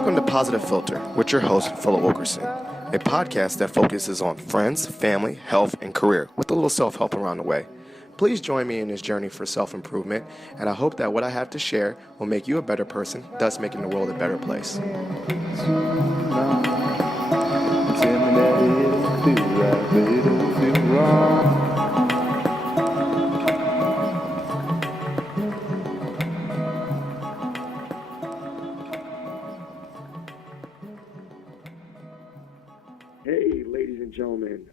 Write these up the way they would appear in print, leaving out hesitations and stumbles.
Welcome to Positive Philter with your host, Philip Wilkerson, a podcast that focuses on friends, family, health, and career with a little self-help around the way. Please join me in this journey for self-improvement, and I hope that what I have to share will make you a better person, thus making the world a better place. Hey, ladies and gentlemen,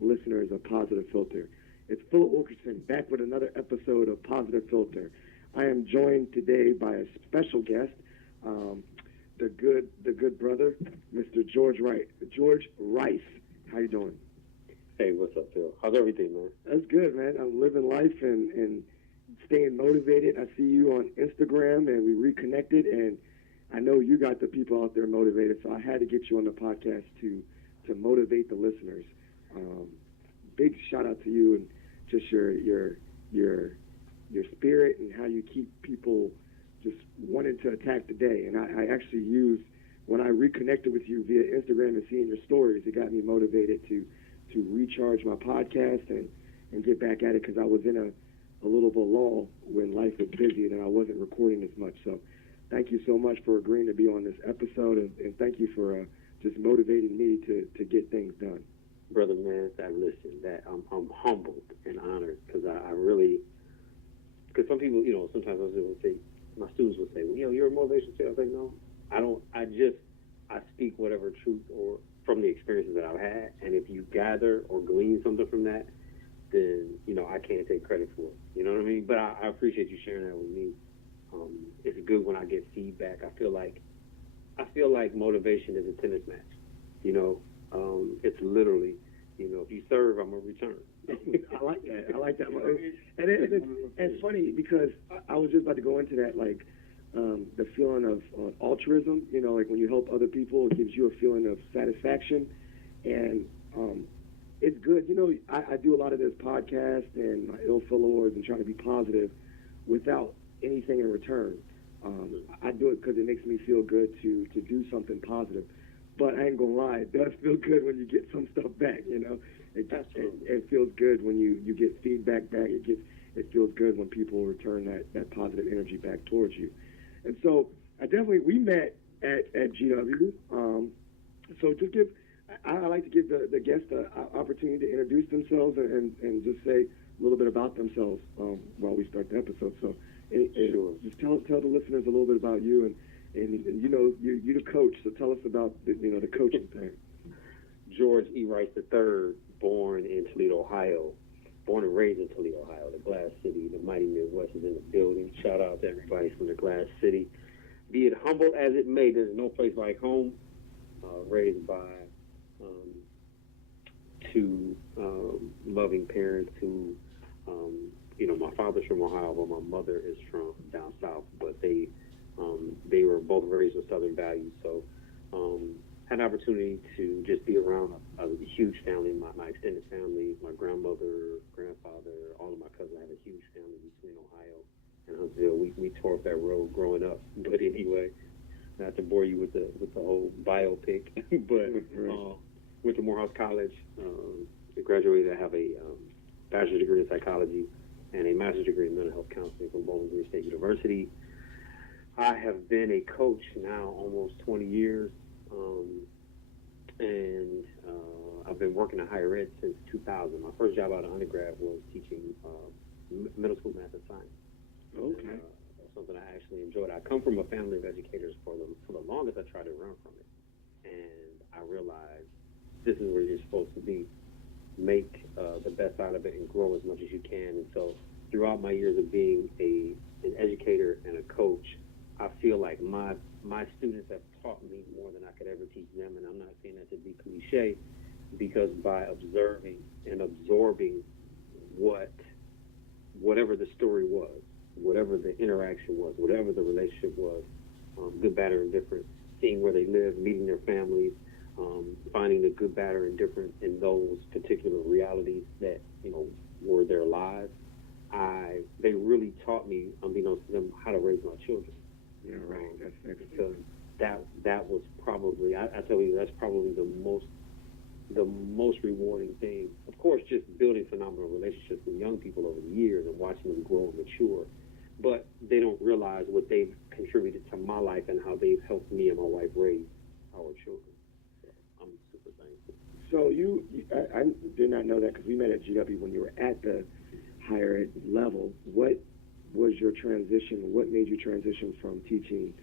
listeners of Positive Filter. It's Philip Wilkerson back with another episode of Positive Filter. I am joined today by a special guest, the good brother, Mr. George Rice. How you doing? Hey, what's up, Phil? How's everything, man? That's good, man. I'm living life and staying motivated. I see you on Instagram, and we reconnected, and I know you got the people out there motivated, so I had to get you on the podcast to motivate the listeners. Big shout out to you and just your spirit and how you keep people just wanting to attack the day. And I actually used, when I reconnected with you via Instagram and seeing your stories, it got me motivated to recharge my podcast and get back at it, because I was in a little of a lull when life was busy and I wasn't recording as much. So thank you so much for agreeing to be on this episode, and thank you for just motivating me to get things done. Brother, man, I'm humbled and honored, because I really, because some people, sometimes my students would say, well, you're a motivation speaker. I was like, no, I don't. I speak whatever truth or from the experiences that I've had, and if you gather or glean something from that, then, I can't take credit for it. You know what I mean? But I appreciate you sharing that with me. It's good when I get feedback. I feel like motivation is a tennis match. It's literally, if you serve, I'm gonna return. I like that. And it's funny, because I was just about to go into that, like the feeling of altruism. Like when you help other people, it gives you a feeling of satisfaction, and it's good. I do a lot of this podcast and my ill feel awards and trying to be positive without anything in return. I do it because it makes me feel good to do something positive. But I ain't gonna lie, it does feel good when you get some stuff back. It feels good when you get feedback back. It feels good when people return that positive energy back towards you. And so we met at GW. So I like to give the guests an opportunity to introduce themselves and just say a little bit about themselves while we start the episode. So Sure. Just tell the listeners a little bit about you, and you're the coach, so tell us about the coaching thing. George E. Rice III, born in Toledo, Ohio, born and raised in Toledo, Ohio, the Glass City. The mighty Midwest is in the building. Shout out to everybody from the Glass City. Be it humble as it may, there's no place like home. Raised by two loving parents who, my father's from Ohio, but my mother is from down south. But they were both raised with Southern values. So had an opportunity to just be around a huge family, my extended family, my grandmother, grandfather, all of my cousins. I have a huge family between Ohio and Huntsville. We tore up that road growing up. But anyway, not to bore you with the whole biopic, but went to Morehouse College. Graduated. I have a bachelor's degree in psychology and a master's degree in mental health counseling from Bowling Green State University. I have been a coach now almost 20 years, and I've been working in higher ed since 2000. My first job out of undergrad was teaching middle school math and science. Okay. And, that's something I actually enjoyed. I come from a family of educators. For the longest, I tried to run from it, and I realized this is where you're supposed to be. Make the best out of it and grow as much as you can. And so throughout my years of being an educator and a coach, I feel like my students have taught me more than I could ever teach them. And I'm not saying that to be cliche, because by observing and absorbing whatever the story was, whatever the interaction was, whatever the relationship was, good, bad, or indifferent, seeing where they live, meeting their families, finding the good, bad, or indifferent in those particular realities that, were their lives. They really taught me, unbeknownst to them, how to raise my children. Yeah, right. That's so that rewarding thing. Of course, just building phenomenal relationships with young people over the years and watching them grow and mature. But they don't realize what they've contributed to my life and how they've helped me and my wife raise our children. So I'm super thankful. So I did not know that because we met at GW when you were at the higher ed level. What was your transition? What made you transition from teaching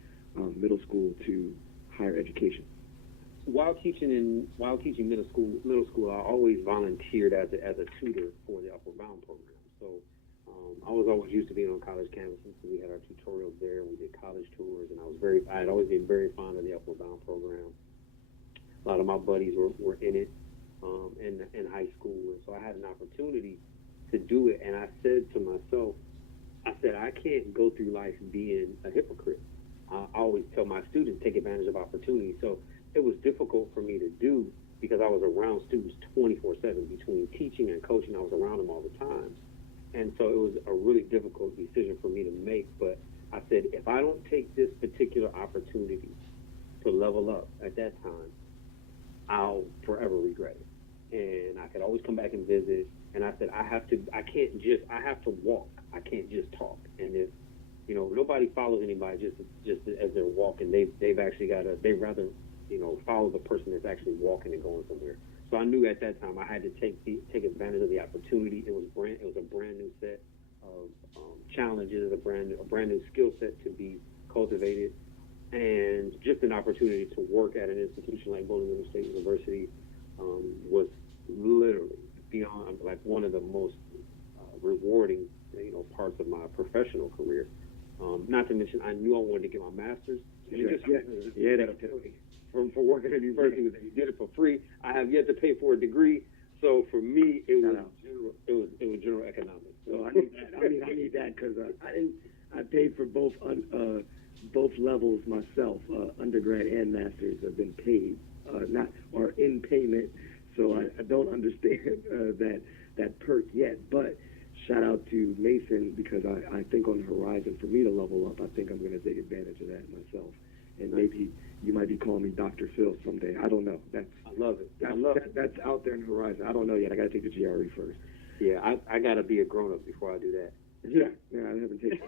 middle school to higher education? While teaching middle school, I always volunteered as a tutor for the Upward Bound program. So I was always used to being on college campuses. So we had our tutorials there. We did college tours, and I had always been very fond of the Upward Bound program. A lot of my buddies were in it in high school, and so I had an opportunity to do it. And I said to myself, I can't go through life being a hypocrite. I always tell my students, take advantage of opportunities. So it was difficult for me to do because I was around students 24/7 between teaching and coaching. I was around them all the time. And so it was a really difficult decision for me to make. But I said, if I don't take this particular opportunity to level up at that time, I'll forever regret it. And I could always come back and visit. And I said, I have to walk. I can't just talk. And if, nobody follows anybody just as they're walking. They've actually they'd rather, follow the person that's actually walking and going somewhere. So I knew at that time I had to take advantage of the opportunity. It was a brand new set of challenges, a brand new skill set to be cultivated, and just an opportunity to work at an institution like Bowling Green State University was literally beyond like one of the most rewarding parts of my professional career. Not to mention, I knew I wanted to get my master's. For working at the university, you did it for free. I have yet to pay for a degree, so for me, it was general economics. So I need that because I paid for both levels myself. Undergrad and masters have been paid, or in payment. So I don't understand that perk yet. But shout out to Mason because I think on the horizon for me to level up, I think I'm going to take advantage of that myself. And maybe you might be calling me Dr. Phil someday. I don't know. I love it. That's out there in the horizon. I don't know yet. I got to take the GRE first. Yeah, I got to be a grown-up before I do that. Yeah, I haven't taken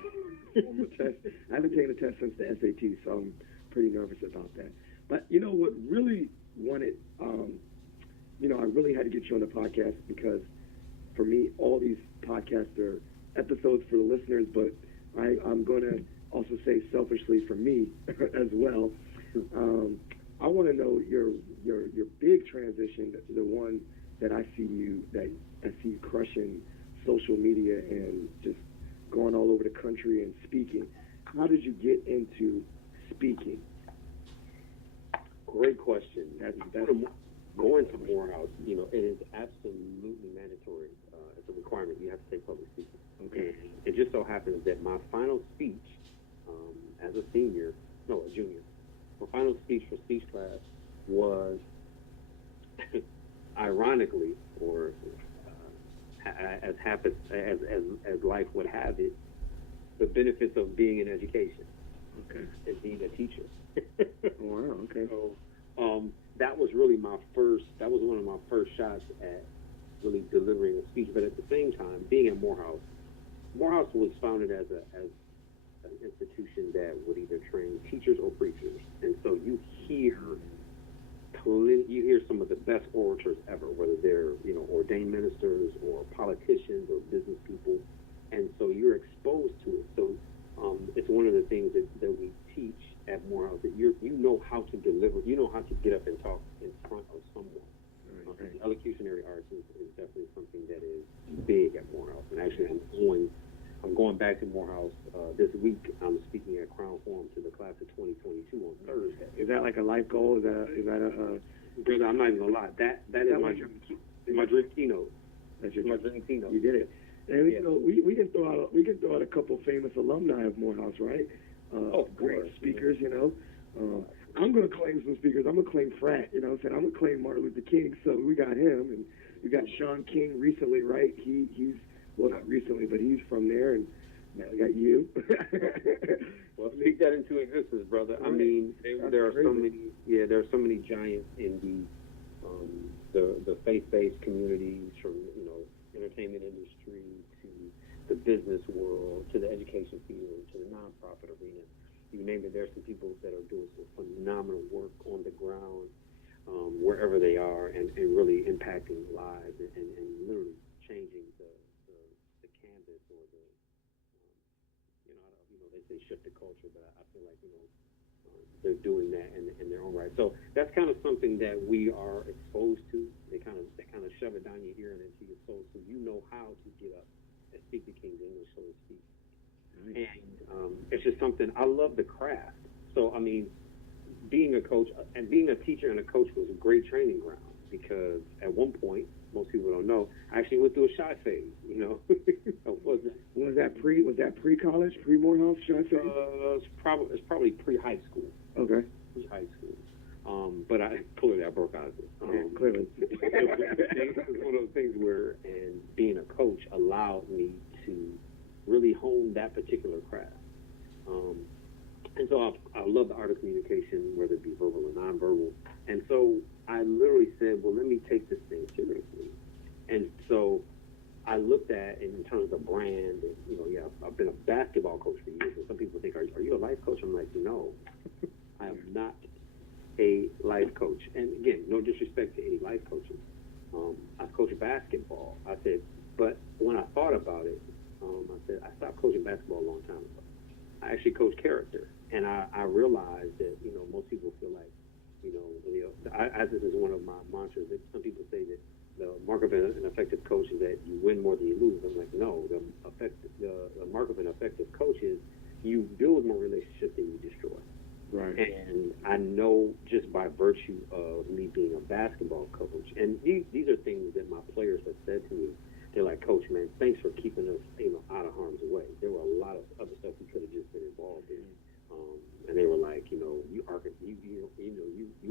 the test. I haven't taken a test since the SAT, so I'm pretty nervous about that. But what really wanted, I really had to get you on the podcast because for me, all these podcasts are episodes for the listeners, but I'm going to also say selfishly for me as well. I want to know your big transition, the one that I see you crushing social media and just going all over the country and speaking. How did you get into speaking? Great question. That's going to Morehouse. It is absolutely mandatory. It's a requirement. You have to take public speaking. Okay. And it just so happens that my final speech as a junior, my final speech for speech class was, ironically, or as life would have it, the benefits of being in education. Okay. And being a teacher. Wow. Okay. So that was really that was one of my first shots at really delivering a speech. But at the same time, being at Morehouse was founded as an institution that would either train teachers or preachers. And so you hear some of the best orators ever, whether they're ordained ministers or politicians or business people, and so you're exposed to it. So it's one of the things that we teach at Morehouse, that you know how to deliver, you know how to get up and talk in front of someone. Right. The elocutionary arts is definitely something that is big at Morehouse. And actually, I'm going back to Morehouse this week. I'm speaking at Crown Forum to the class of 2022 on Thursday. Is that like a life goal? Is that a Brother, I'm not even gonna lie. That is my dream keynote. That's your my dream keynote. You did it. And we can throw out a couple famous alumni of Morehouse, right? Great speakers, I'm going to claim some speakers. I'm going to claim Frat, I'm going to claim Martin Luther King. So we got him, and we got Sean King recently, right? He's not recently, but he's from there, and now we got you. Well, speak that into existence, brother. Right. I mean, there are so many giants in the faith-based communities, from entertainment industry to the business world to the education field to the nonprofit arena. You name it. There's some people that are doing some phenomenal work on the ground, wherever they are, and really impacting lives and literally changing the canvas, or they say shift the culture, but I feel like they're doing that in their own right. So that's kind of something that we are exposed to. They kind of shove it down your ear and into your soul, so you know how to get up and speak the King's English, so to speak. And it's just something, I love the craft. So I mean, being a coach and being a teacher and a coach was a great training ground, because at one point, most people don't know, I actually went through a shy phase. Was that pre-college, pre-Morehouse shy phase? It's probably pre-high school. Okay. Pre-high school. But I broke out of it. Clearly. It was one of those things where, and being a coach allowed me to really hone that particular craft. And so I love the art of communication, whether it be verbal or nonverbal. And so I literally said, well, let me take this thing seriously. And so I looked at it in terms of brand. And, I've been a basketball coach for years. And some people think, are you a life coach? I'm like, no, I am not a life coach. And again, no disrespect to any life coaches. I coach basketball. I said, but when I thought about it, I said, I stopped coaching basketball a long time ago. I actually coach character. And I realized that, most people feel like, this is one of my mantras, that some people say that the mark of an effective coach is that you win more than you lose. I'm like, no, the mark of an effective coach is you build more relationships than you destroy. Right. And I know, just by virtue of me being a basketball coach, and these are things that my players have said to me. They're like, Coach, man, thanks for keeping us, out of harm's way. There were a lot of other stuff we could have just been involved in. And they were like, you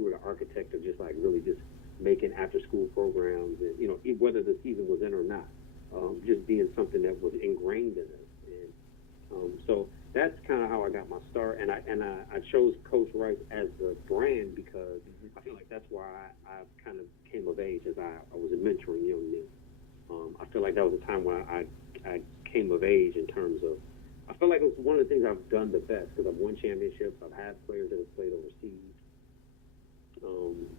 were the architect of just like really just making after-school programs, and whether the season was in or not, just being something that was ingrained in us. And so that's kind of how I got my start. And I chose Coach Rice as the brand because I feel like that's why I kind of came of age, as I was mentoring young men. I feel like that was a time when I came of age in terms of, I feel like it was one of the things I've done the best, because I've won championships. I've had players that have played overseas.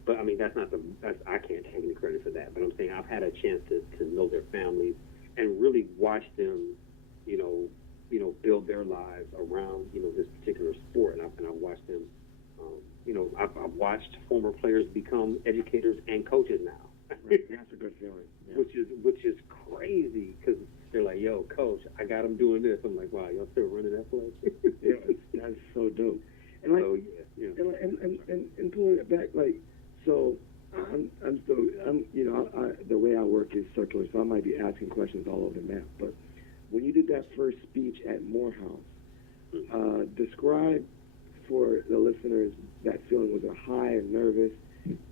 But I mean, I can't take any credit for that. But I'm saying I've had a chance to know their families and really watch them, build their lives around, this particular sport. And I've watched them, I've watched former players become educators and coaches now. Right. That's a good feeling. Yeah. Which is crazy, because they're like, yo, Coach, I got them doing this. I'm like, wow, y'all still running that place? Yeah, that's so dope. And like, so, yeah. And pulling it back, like, so the way I work is circular, so I might be asking questions all over the map. But when you did that first speech at Morehouse, describe for the listeners that feeling. Was it high and nervous?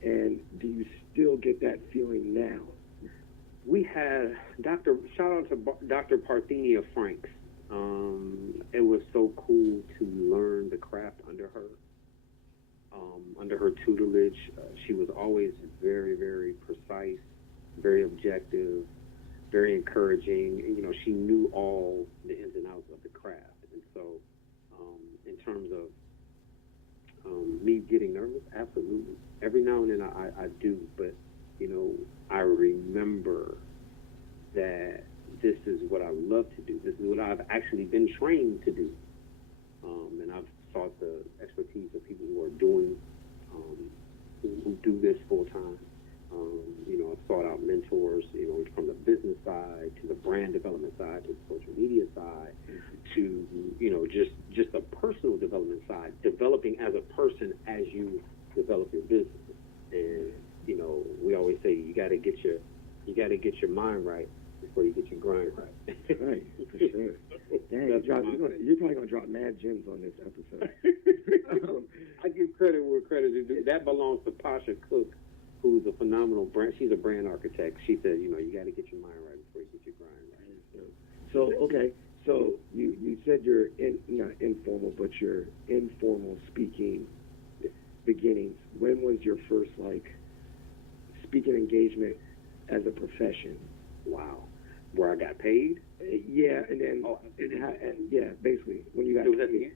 And do you still get that feeling now? We had shout out to Dr. Parthenia Franks. It was so cool to learn the craft under her tutelage. She was always very, very precise, very objective, very encouraging. She knew all the ins and outs of the craft. And so, in terms of me getting nervous, absolutely. Every now and then I do, but I remember that this is what I love to do. This is what I've actually been trained to do. And I've sought the expertise of people who are doing, who do this full time. I've sought out mentors, from the business side to the brand development side to the social media side to, just the personal development side, developing as a person as you develop your business. And, we always say you got to get your mind right before you get your grind right. Right, for sure. Dang, you're probably gonna drop mad gems on this episode. I give credit where credit is due. That belongs to Pasha Cook, who's a phenomenal brand. She's a brand architect. She said, you got to get your mind right before you get your grind right. So okay, so you said you're not informal, but you're informal speaking beginnings. When was your first speaking engagement as a profession. Wow. Where I got paid? Yeah, and then yeah, basically when you got paid.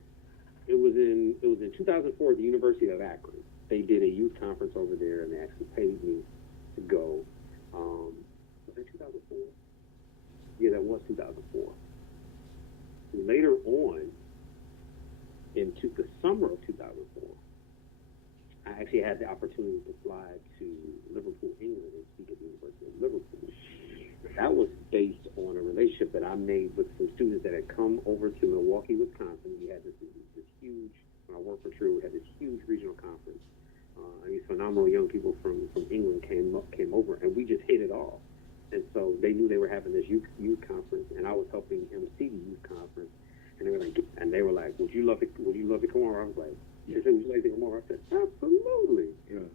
It was in 2004 at the University of Akron. They did a youth conference over there, and they actually paid me to go. Was that 2004? Yeah, that was 2004. Later on, into the summer of 2004, I actually had the opportunity to fly to Liverpool, England, and speak at the University of Liverpool. That was based on a relationship that I made with some students that had come over to Milwaukee, Wisconsin. We had this huge, when I worked for True, we had this huge regional conference. And these phenomenal young people from England came over, and we just hit it off. And so they knew they were having this youth conference, and I was helping MC the youth conference. And they were like, would you love to come over? I was like, they said, would you like to come over? I said, absolutely. Yeah.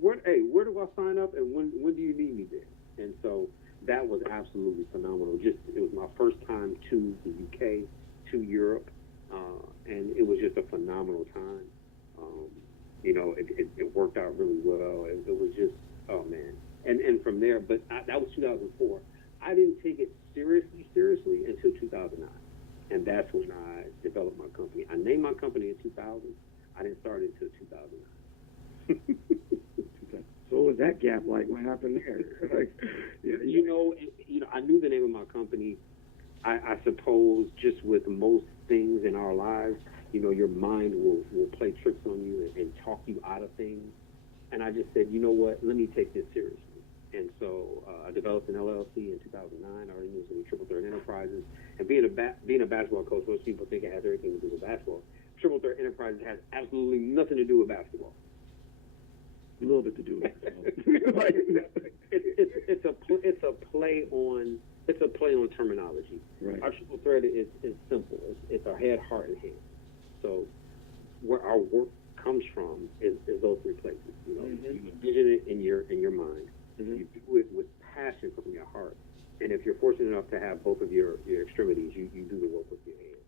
Where do I sign up, and when do you need me there? And so that was absolutely phenomenal. It was my first time to the UK, to Europe, and it was just a phenomenal time. It worked out really well. It was just, oh man. And from there, but that was 2004. I didn't take it seriously until 2009. And that's when I developed my company. I named my company in 2000. I didn't start it until 2009. So what was that gap like? What happened there? I knew the name of my company. I suppose just with most things in our lives, your mind will play tricks on you and talk you out of things. And I just said, you know what? Let me take this seriously. And so I developed an LLC in 2009. I already knew some Triple Threat Enterprises. And being a basketball coach, most people think it has everything to do with basketball. Triple Threat Enterprises has absolutely nothing to do with basketball. A little bit to do with it. It's a play on terminology. Right. Our Triple Threat is simple. It's our head, heart, and hand. So where our work comes from is those three places. You envision it in your mind. Mm-hmm. You do it with passion from your heart. And if you're fortunate enough to have both of your extremities, you do the work with your hands.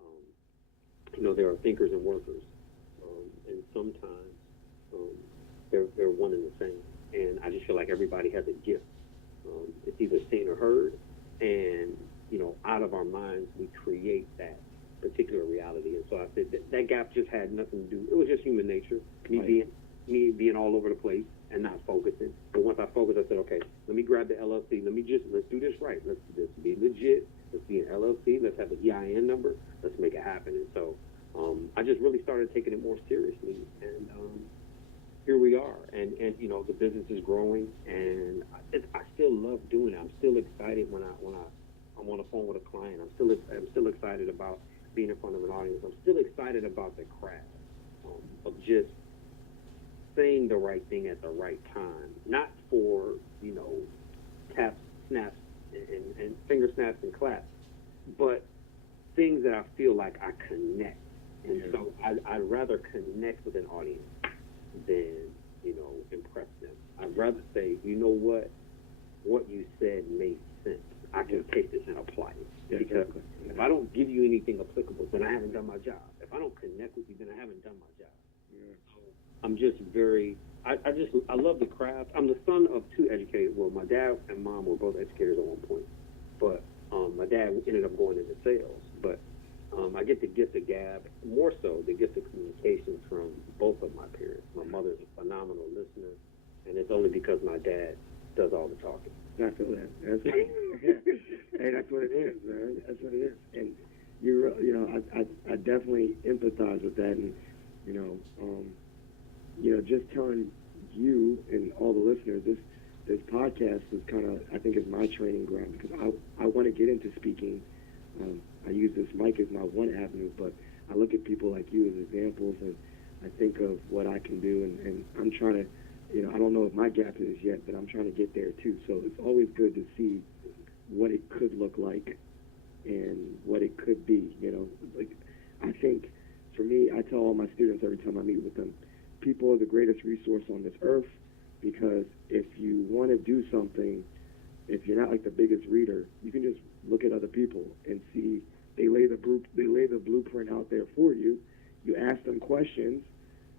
Mm-hmm. And there are thinkers and workers, and sometimes they're one and the same. And I just feel like everybody has a gift. It's either seen or heard, and out of our minds we create that particular reality. And so I said that gap just had nothing to do. It was just human nature. Me being all over the place and not focusing. But once I focused, I said, okay, let me grab the LLC. Let's do this right. Let's be legit. Let's be an LLC. Let's have an EIN number. Let's make it happen. And so I just really started taking it more seriously. And here we are. And the business is growing, and I still love doing it. I'm still excited when I'm on the phone with a client. I'm still excited about being in front of an audience. I'm still excited about the craft of just saying the right thing at the right time, not for taps, snaps, and finger snaps and claps, but things that I feel like I connect. And so I'd rather connect with an audience than impress them. I'd rather say, what you said made sense. I can take this and apply it. Yeah, because if I don't give you anything applicable, then I haven't done my job. If I don't connect with you, then I haven't done my job. Yeah. So I'm just I love the craft. I'm the son of two educators. Well, my dad and mom were both educators at one point, but my dad ended up going into sales. But I get the gift of gab, more so the gift of communication from both of my parents. My mother's a phenomenal listener, and it's only because my dad does all the talking. I feel that. Hey, that's what it is, man. That's what it is. And I definitely empathize with that. And just telling you and all the listeners, this podcast is kind of, I think, is my training ground, because I want to get into speaking. I use this mic as my one avenue, but I look at people like you as examples, and I think of what I can do, and I'm trying to. I don't know if my gap is yet, but I'm trying to get there too. So it's always good to see what it could look like and what it could be. Like, I think for me, I tell all my students every time I meet with them, people are the greatest resource on this earth, because if you want to do something, if you're not like the biggest reader, you can just look at other people and see they lay the blueprint out there for you. You ask them questions,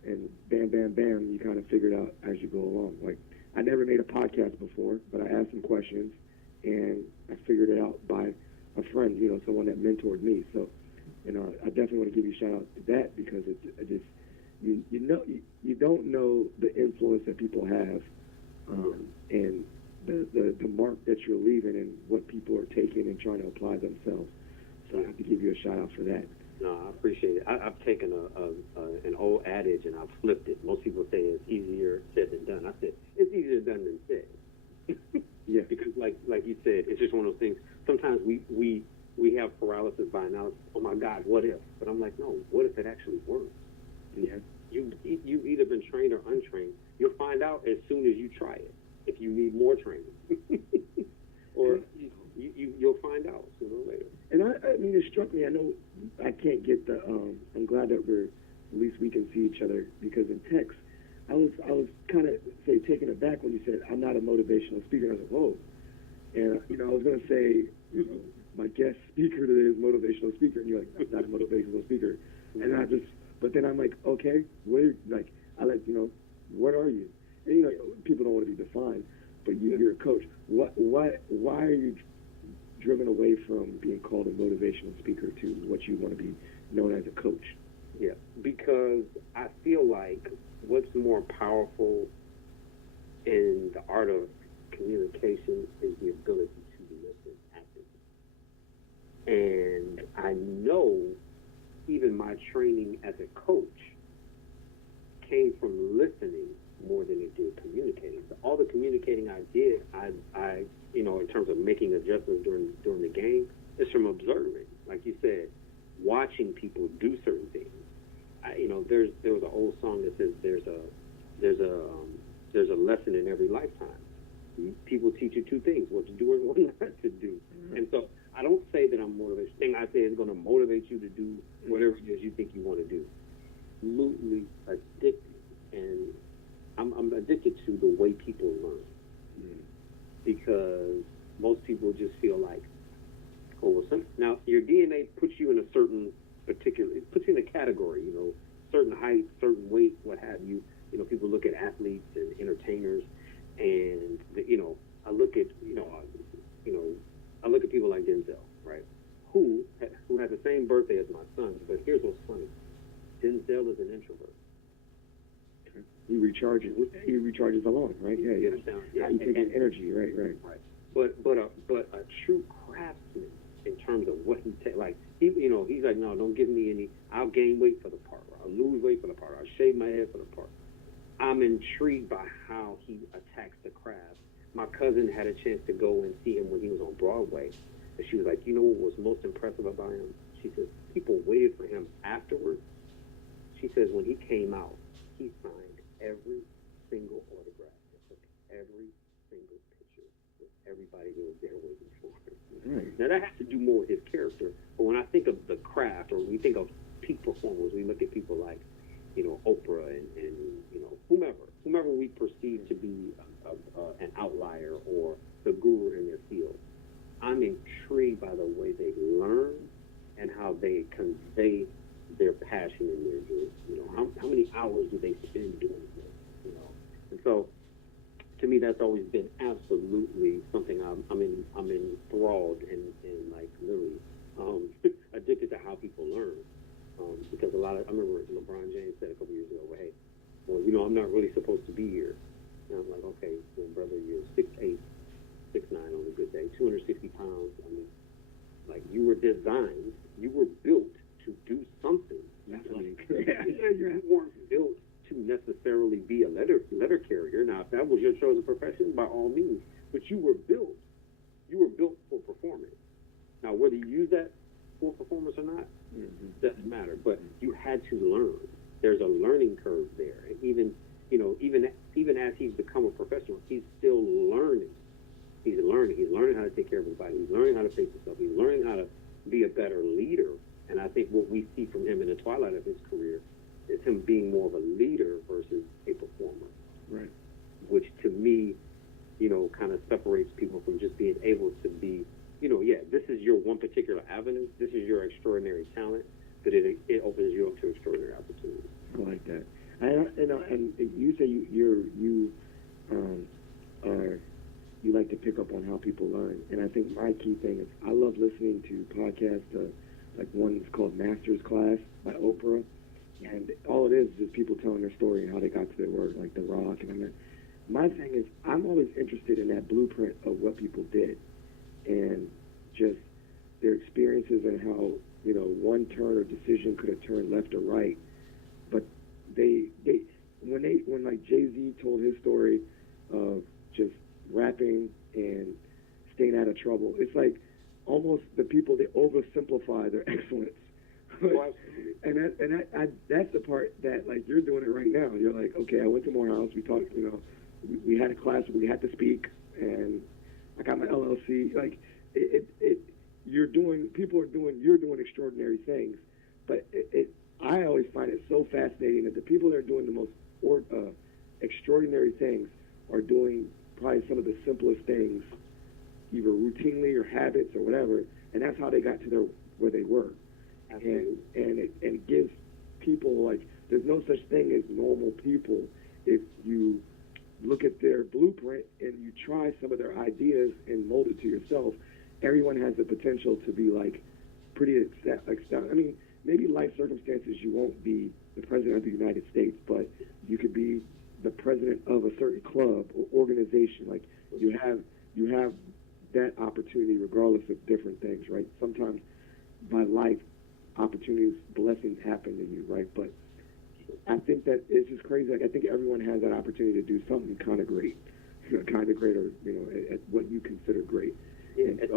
and bam, bam, bam, you kind of figure it out as you go along. Like, I never made a podcast before, but I asked some questions, and I figured it out by a friend, you know, someone that mentored me. So, you know, I definitely want to give you a shout out to that, because it just, you don't know the influence that people have, and the mark that you're leaving and what people are taking and trying to apply themselves. So I have to give you a shout out for that. No, I appreciate it. I've taken an old adage and I've flipped it. Most people say it's easier said than done. I said it's easier done than said. Yeah. Because like you said, it's just one of those things. Sometimes we have paralysis by analysis. Oh my God, what if? But I'm like, no, what if it actually works? Yeah. You've either been trained or untrained. You'll find out as soon as you try it if you need more training, or you'll find out sooner or later. And I mean, it struck me. I know I can't get the. I'm glad that at least we can see each other, because in text, I was kind of taken aback when you said I'm not a motivational speaker. And I was like, whoa. And you know, I was gonna say, you know, my guest speaker today is motivational speaker, and you're like, I'm not a motivational speaker. And but then I'm like, okay, I like, you know, what are you? And you know, people don't want to be defined, but you're a coach. Why are you driven away from being called a motivational speaker to what you want to be known as a coach? Yeah, because I feel like what's more powerful in the art of communication is the ability to listen actively. And I know even my training as a coach came from listening more than it did communicating. So all the communicating I did, I you know, in terms of making adjustments during the game, is from observing. Like you said, watching people do certain things. You know, there was an old song that says there's a lesson in every lifetime. People teach you two things: what to do and what not to do. Mm-hmm. And so I don't say that I'm motivated. The thing I say is going to motivate you to do whatever it is you think you want to do. Absolutely addicted, and I'm addicted to the way people learn. Mm-hmm. Because most people just feel like, oh, well, now your DNA puts you in a certain particular, it puts you in a category, you know, certain height, certain weight, what have you. You know, people look at athletes and entertainers, and you know, I look at people like Denzel, right? Who had the same birthday as my son, but here's what's funny: Denzel is an introvert. He recharges alone, right? Yeah, yeah. Yeah. He takes energy, right. But a true craftsman in terms of what he takes, like he's like, no, don't give me any. I'll gain weight for the part. I'll lose weight for the part. I'll shave my head for the part. I'm intrigued by how he attacks the craft. My cousin had a chance to go and see him when he was on Broadway, and she was like, you know what was most impressive about him? She says people waited for him afterwards. She says when he came out, he signed every single autograph and took every single picture with everybody who was there waiting for him. Right. Now that has to do more with his character, but when I think of the craft, or we think of peak performers, we look at people like, you know, Oprah and you know, whomever we perceive to be an outlier or the guru in their field. I'm intrigued by the way they learn and how they convey their passion in their group. You know, how many hours do they spend doing this? You know, and so to me, that's always been absolutely something I'm enthralled and like literally addicted to how people learn. Because I remember LeBron James said a couple years ago, hey, well, you know, I'm not really supposed to be here. And I'm like, okay, well, brother, you're 6'8", 6'9" on a good day, 260 pounds. I mean, like, you were designed, you were built to do something. You weren't built to necessarily be a letter carrier. Now, if that was your chosen profession, by all means, but you were built for performance. Now, whether you use that for performance or not, doesn't matter. But you had to learn. There's a learning curve there, and even as he's become a professional, he's still learning. He's learning how to take care of his body. He's learning how to face himself. He's learning how to be a better leader. And I think what we see from him in the twilight of his career is him being more of a leader versus a performer. Right. Which to me, you know, kind of separates people from just being able to be, you know, yeah, this is your one particular avenue. This is your extraordinary talent, but it opens you up to extraordinary opportunities. I like that. And like to pick up on how people learn. And I think my key thing is I love listening to podcasts, like one's called Master's Class by Oprah. And all it is just people telling their story and how they got to their work, like The Rock. And I mean, my thing is I'm always interested in that blueprint of what people did and just their experiences and how, you know, one turn or decision could have turned left or right. But when like Jay-Z told his story of just rapping and staying out of trouble, it's like almost the people, they oversimplify their excellence. and that's the part that, like, you're doing it right now. You're like, okay, I went to Morehouse, we talked, you know, we had a class where we had to speak, and I got my LLC. Like, you're doing extraordinary things, but I always find it so fascinating that the people that are doing the most extraordinary things are doing probably some of the simplest things, either routinely or habits or whatever, and that's how they got to where they were. And it gives people, like, there's no such thing as normal people if you look at their blueprint and you try some of their ideas and mold it to yourself. Everyone has the potential to be like pretty I mean, maybe life circumstances you won't be the president of the United States, but you could be the president of a certain club or organization. Like, you have that opportunity regardless of different things, right? Sometimes by life, opportunities, blessings happen to you, right? But I think that it's just crazy. Like, I think everyone has that opportunity to do something kind of great, kind of great, or, you know, at what you consider great. Yeah, it's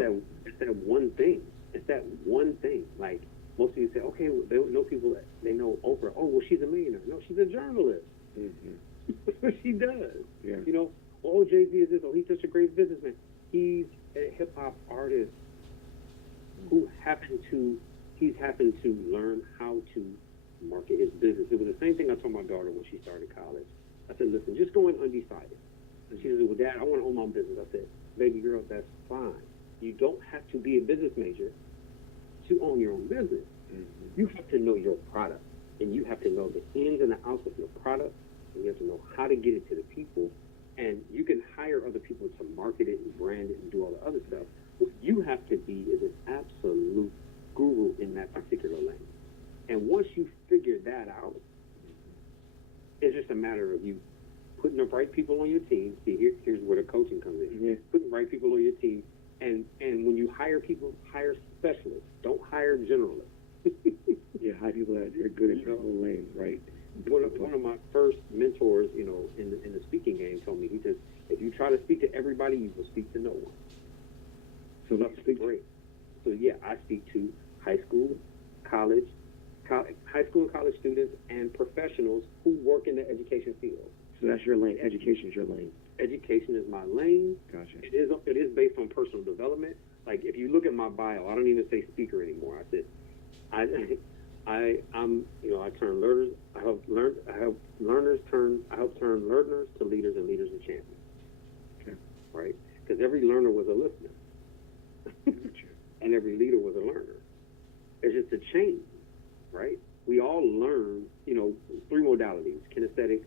that one thing. It's that one thing. Like, most people say, okay, well, they know people, they know Oprah. Oh, well, she's a millionaire. No, she's a journalist. Mm-hmm. She does. Yeah. You know, oh, Jay-Z is this. Oh, he's such a great businessman. He's a hip-hop artist who happened to learn how to market his business. It was the same thing I told my daughter when she started college. I said, listen, just go in undecided. And she said, well, Dad, I want to own my own business. I said, baby girl, that's fine. You don't have to be a business major to own your own business. Mm-hmm. You have to know your product, and you have to know the ins and the outs of your product, and you have to know how to get it to the people, and you can hire other people to market it and brand it and do all the other stuff. What you have to be is an absolute guru in that particular lane. And once you figure that out, it's just a matter of you putting the right people on your team. See, here's where the coaching comes in. Mm-hmm. Putting the right people on your team. And when you hire people, hire specialists. Don't hire generalists. Yeah, hire people that are good in their own lanes, right? One of my first mentors, you know, in the speaking game told me, he says, if you try to speak to everybody, you will speak to no one. So that's great. So yeah, I speak to high school, college and college students and professionals who work in the education field. So that's your lane. Education is your lane. Education is my lane. Gotcha. It is based on personal development. Like, if you look at my bio, I don't even say speaker anymore. I said, I'm, you know, I help turn learners to leaders and leaders to champions. Okay. Right? Because every learner was a listener. Gotcha. And every leader was a learner. It's just a chain, right? We all learn, you know, 3 modalities: kinesthetic,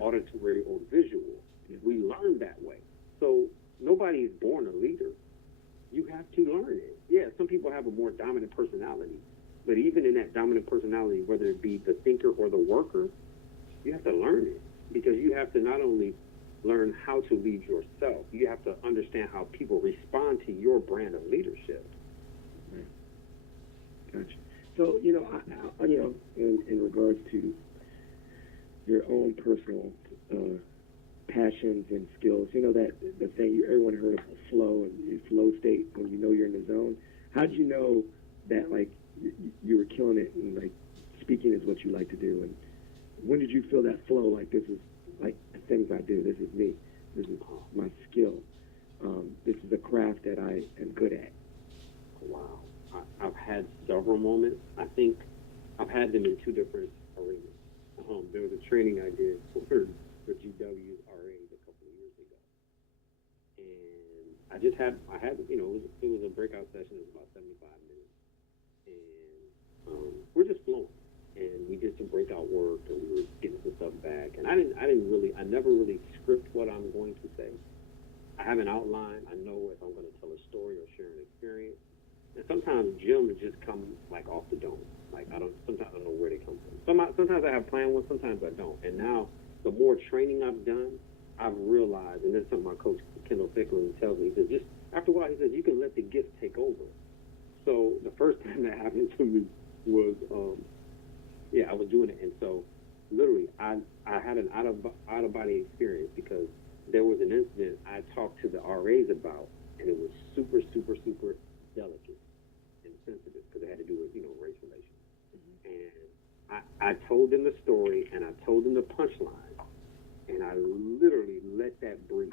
auditory, or visual. Yeah. We learn that way. So nobody is born a leader. You have to learn it. Yeah, some people have a more dominant personality, but even in that dominant personality, whether it be the thinker or the worker, you have to learn it, because you have to not only learn how to lead yourself, you have to understand how people respond to your brand of leadership. Right. Gotcha. So, you know, in regards to your own personal passions and skills, you know, that the thing everyone heard of flow and flow state, when you know you're in the zone. How did you know that, like, you were killing it and, like, speaking is what you like to do? And when did you feel that flow? Like, this is like the things I do. This is me. This is my skill. This is a craft that I am good at. Wow. I've had several moments. I think I've had them in 2 different arenas. There was a training I did for GW's RAs a couple of years ago, and I had, you know, it was a breakout session. It was about 75 minutes, and we're just flowing, and we did some breakout work, and we were getting some stuff back, and I never really script what I'm going to say. I have an outline. I know if I'm going to tell a story or share an experience. And sometimes gems just come like off the dome. Like sometimes I don't know where they come from. Sometimes I have planned ones, sometimes I don't. And now the more training I've done, I've realized, and this is something my coach Kendall Ficklin tells me, he says, just after a while, he says, you can let the gift take over. So the first time that happened to me was, I was doing it. And so literally I had an out of body experience because there was an incident I talked to the RAs about, and it was super, super, super delicate and sensitive because it had to do with, race relations. Mm-hmm. And I told them the story, and I told them the punchline, and I literally let that breathe.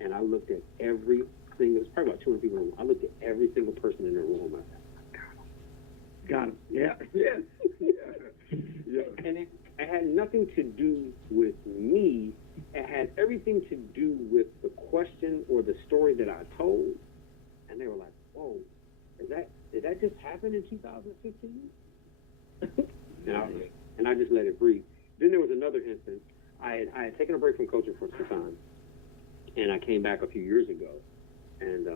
And I looked at every single, it was probably about 200 people in the room. I looked at every single person in the room. I said, got him. Yeah. Yeah. Yeah. And it had nothing to do with me. It had everything to do with the question or the story that I told. And they were like, whoa, did that just happen in 2015? and I just let it breathe. Then there was another instance. I had taken a break from coaching for some time, and I came back a few years ago, and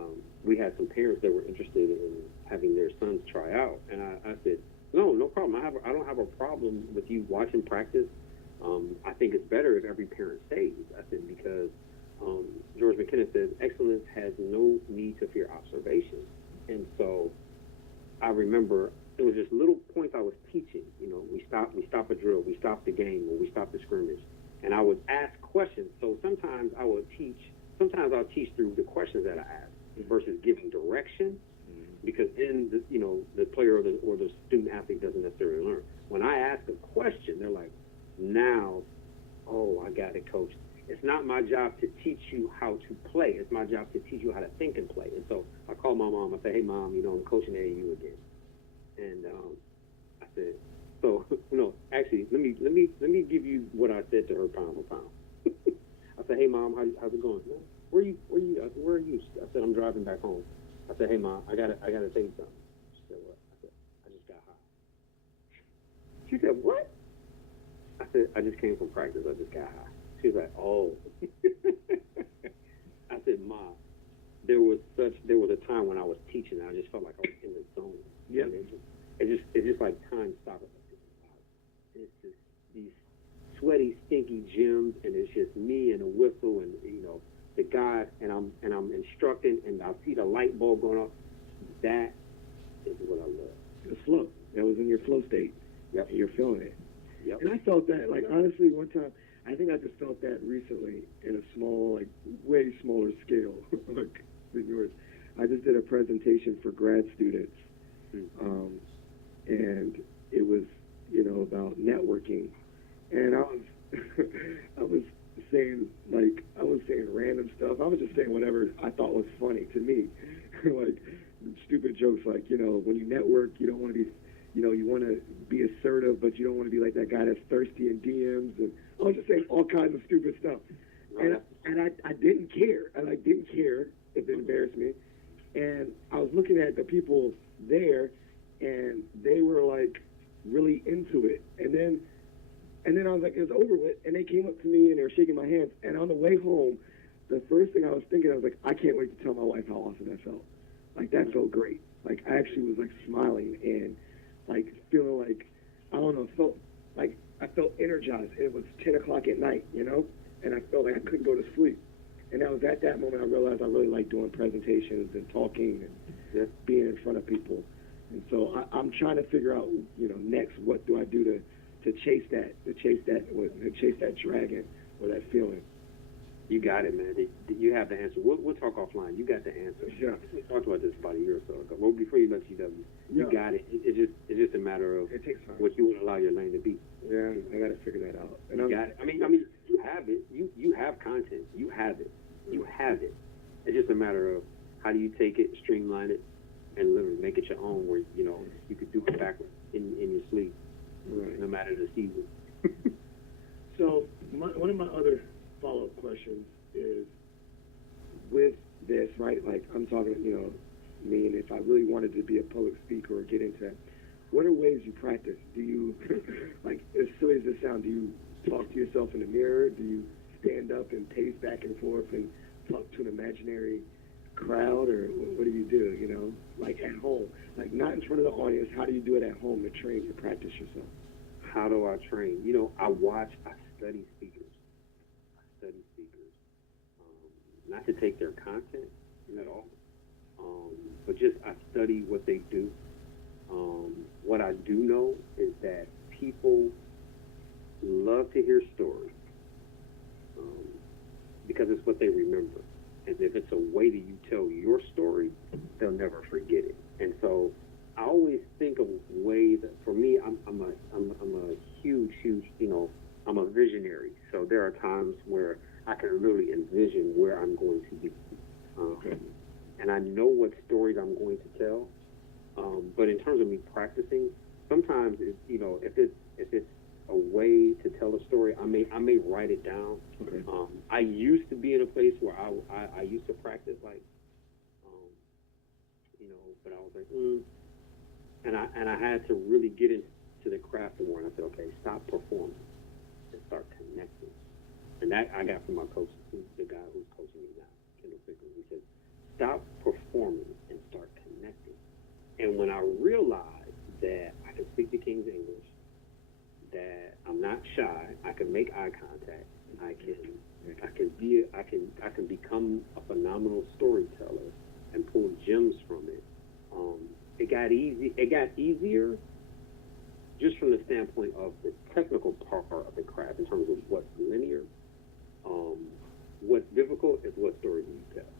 we had some parents that were interested in having their sons try out, and I said, no problem. I don't have a problem with you watching practice. I think it's better if every parent stays. I said, because George McKinnon says excellence has no need to fear observation. And so I remember it was just little points I was teaching. We stop a drill, we stop the game, or we stop the scrimmage, and I would ask questions. So sometimes I'll teach through the questions that I ask versus giving direction, because then the player or the student athlete doesn't necessarily learn. When I ask a question, they're like, now, oh, I got it, coach. It's not my job to teach you how to play. It's my job to teach you how to think and play. And so I call my mom. I say, hey, Mom, I'm coaching AAU again. And I said, so no, actually, let me give you what I said to her pound for pound. I said, hey, Mom, how's it going? Where are you? I said, where are you? I said, I'm driving back home. I said, hey, Mom, I gotta tell you something. She said, what? I said, I just got high. She said, what? I said, I just came from practice. I just got high. She was like, oh. I said, Ma, there was a time when I was teaching and I just felt like I was in the zone. Yeah. It's just like time stopped. It's just these sweaty, stinky gyms, and it's just me and a whistle and the guy, and I'm instructing, and I see the light bulb going off. That is what I love. The flow. That was in your flow state. Yep. You're feeling it. Yep. And I felt that, like, honestly, one time, I think I just felt that recently in a small, like, way smaller scale, like, than yours. I just did a presentation for grad students, and it was, about networking. And I was saying random stuff. I was just saying whatever I thought was funny to me. Like, stupid jokes like, when you network, you don't want to be, you want to be assertive, but you don't want to be like that guy that's thirsty in DMs. And I was just saying all kinds of stupid stuff. And I didn't care. And I didn't care if it embarrassed me. And I was looking at the people there, and they were, like, really into it. And then I was like, it was over with. And they came up to me, and they were shaking my hands. And on the way home, the first thing I was thinking, I was like, I can't wait to tell my wife how awesome that felt. Like, that felt great. Like, I actually was, like, smiling and, like, feeling like, I don't know, I felt energized. It was 10 o'clock at night, and I felt like I couldn't go to sleep. And that was at that moment I realized I really like doing presentations and talking and being in front of people. And so I'm trying to figure out, next, what do I do to chase that dragon or that feeling. You got it, man. You have the answer. We'll talk offline. You got the answer. Yeah. We talked about this about a year or so ago. Well, before you left GW, you got it. It's just a matter of it takes time. What you want to allow your lane to be. Yeah, I got to figure that out. And you got it. I mean, you have it. You have content. You have it. You have it. It's just a matter of how do you take it, streamline it, and literally make it your own. Where you could do it backwards in your sleep, right? No matter the season. So one of my other follow-up questions is, with this, right, like I'm talking, me, and if I really wanted to be a public speaker or get into that, what are ways you practice? Do you, like, as silly as this sounds, do you talk to yourself in the mirror? Do you stand up and pace back and forth and talk to an imaginary crowd, or what do you do? You know, like at home, like not in front of the audience. How do you do it at home to train to practice yourself? How do I train? You know, I study speakers. Not to take their content at all, but just I study what they do. What I do know is that people love to hear stories because it's what they remember. And if it's a way that you tell your story, they'll never forget it. And so I always think of ways. For me, I'm a huge, you know, I'm a visionary. So there are times where I can really envision where I'm going to be, and I know what stories I'm going to tell. But in terms of me practicing, sometimes it's, you know, if it's a way to tell a story, I may write it down. Okay. I used to be in a place where I used to practice like, you know, but I was like, and I had to really get into the craft more. And I said, okay, stop performing and start connecting. And that I got from my coach, the guy who's coaching me now, Kendall Pickles. He said, stop performing and start connecting. And when I realized that I can speak the King's English, that I'm not shy, I can make eye contact, I can become a phenomenal storyteller and pull gems from it. It got easier just from the standpoint of the technical part of the craft in terms of what's linear. What's difficult is what story do you tell.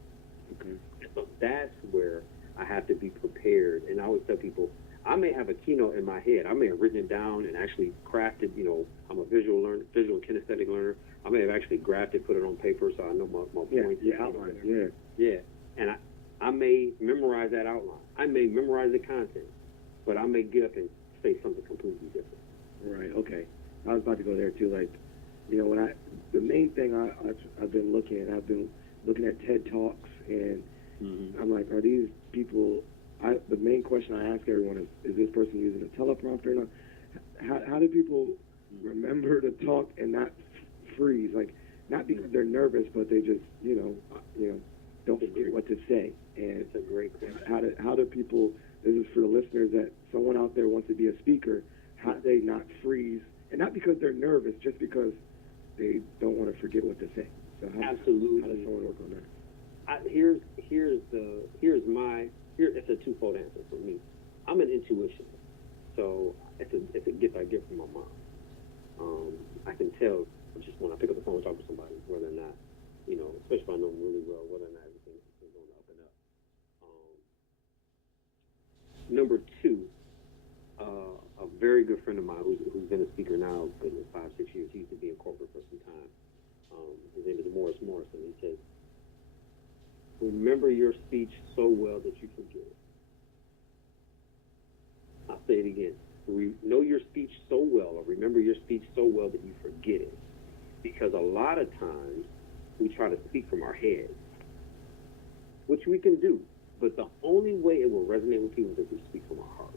Okay. So that's where I have to be prepared. And I always tell people, I may have a keynote in my head. I may have written it down and actually crafted, you know, I'm a visual and kinesthetic learner. I may have actually graphed it, put it on paper so I know my points. Yeah, outline. Yeah. And I may memorize that outline. I may memorize the content, but I may get up and say something completely different. Right. Okay. I was about to go there too. Like, you know, the main thing I've been looking at TED Talks, and I'm like, are these people? The main question I ask everyone is this person using a teleprompter? Or not? How do people remember to talk and not freeze? Like, not because they're nervous, but they just, you know, don't forget what to say. And it's a great question. How do people? This is for the listeners, that someone out there wants to be a speaker. How do they not freeze? And not because they're nervous, just because they don't want to forget what to say. So absolutely. How does someone work on that? It's a twofold answer for me. I'm an intuitionist, so it's a gift I get from my mom. I can tell just when I pick up the phone and talk to somebody whether or not, you know, especially if I know them really well, whether or not everything is going up and up. Number two, a very good friend of mine who's been a speaker now, goodness, 5-6 years. He used to be in corporate for some time. His name is Morrison. He says, remember your speech so well that you forget it. I'll say it again. Know your speech so well, or remember your speech so well that you forget it. Because a lot of times we try to speak from our head, which we can do, but the only way it will resonate with people is if we speak from our heart.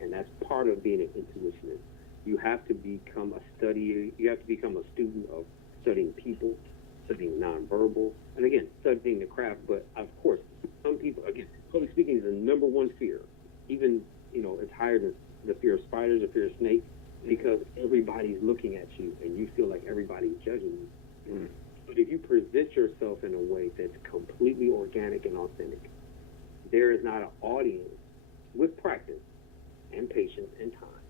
And that's part of being an intuitionist. You have to become a studier. You have to become a student of studying people, studying nonverbal, and again, studying the craft. But of course, some people, again, public speaking is the number one fear. Even, you know, it's higher than the fear of spiders, the fear of snakes, because everybody's looking at you and you feel like everybody's judging you. But if you present yourself in a way that's completely organic and authentic, there is not an audience, with practice and patience and time,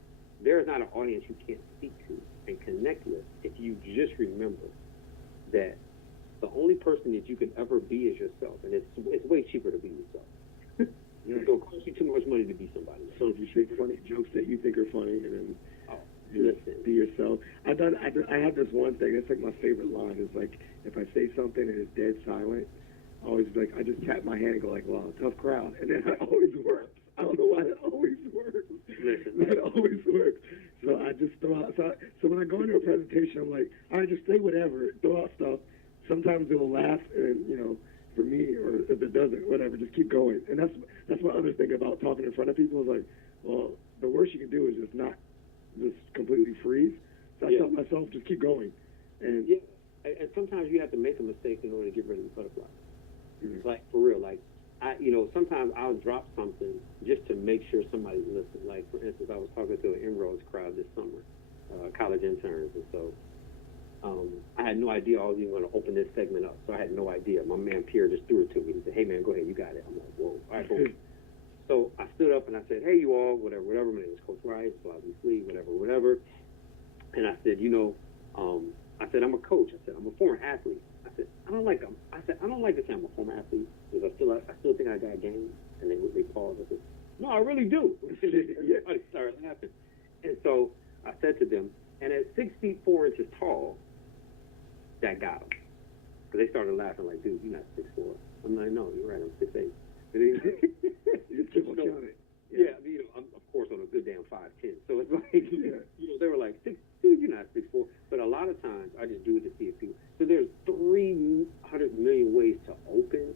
there is not an audience you can't speak to and connect with if you just remember that the only person that you can ever be is yourself, and it's way cheaper to be yourself. It don't cost you too much money to be somebody. So if you say funny jokes that you think are funny, and then listen, be yourself. I have this one thing. It's like my favorite line. Is like, if I say something and it's dead silent, I always like, I just tap my hand and go like, "Wow, tough crowd," and then it always works. I don't know why that always works. That always works. So I just throw out. So when I go into a presentation, I'm like, I just say whatever, throw out stuff. Sometimes they'll laugh, and you know, for me, or if it doesn't, whatever, just keep going. And that's my other thing about talking in front of people is like, well, the worst you can do is just not just completely freeze. So I tell myself, just keep going. And and sometimes you have to make a mistake in order to get rid of the butterfly. Mhm. Like for real, like sometimes I'll drop something just to make sure somebody's listening. Like for instance, I was talking to an Inroads crowd this summer, college interns, and so I had no idea I was even going to open this segment up. So I had no idea. My man Pierre just threw it to me. He said, "Hey man, go ahead, you got it." I'm like, "Whoa, all right, cool." So I stood up and I said, "Hey, you all, whatever. My name is Coach Rice, blah, blah, blah, whatever." And I said, I said, I'm a coach. I said, I'm a former athlete. I said, I don't like to say I'm a former athlete because I still think I got game. And they paused. I said, no, I really do. Everybody started laughing. And so I said to them, and at 6 feet 4 inches tall, that got them. Because they started laughing like, dude, you're not 6'4". I'm like, no, you're right. I'm 6'8". You triple counted. Yeah, I'm of course on a good damn 5'10". So it's like, they were like, dude, you're not 6'4". But a lot of times I just do it to see if people. So there's 300 million ways to open.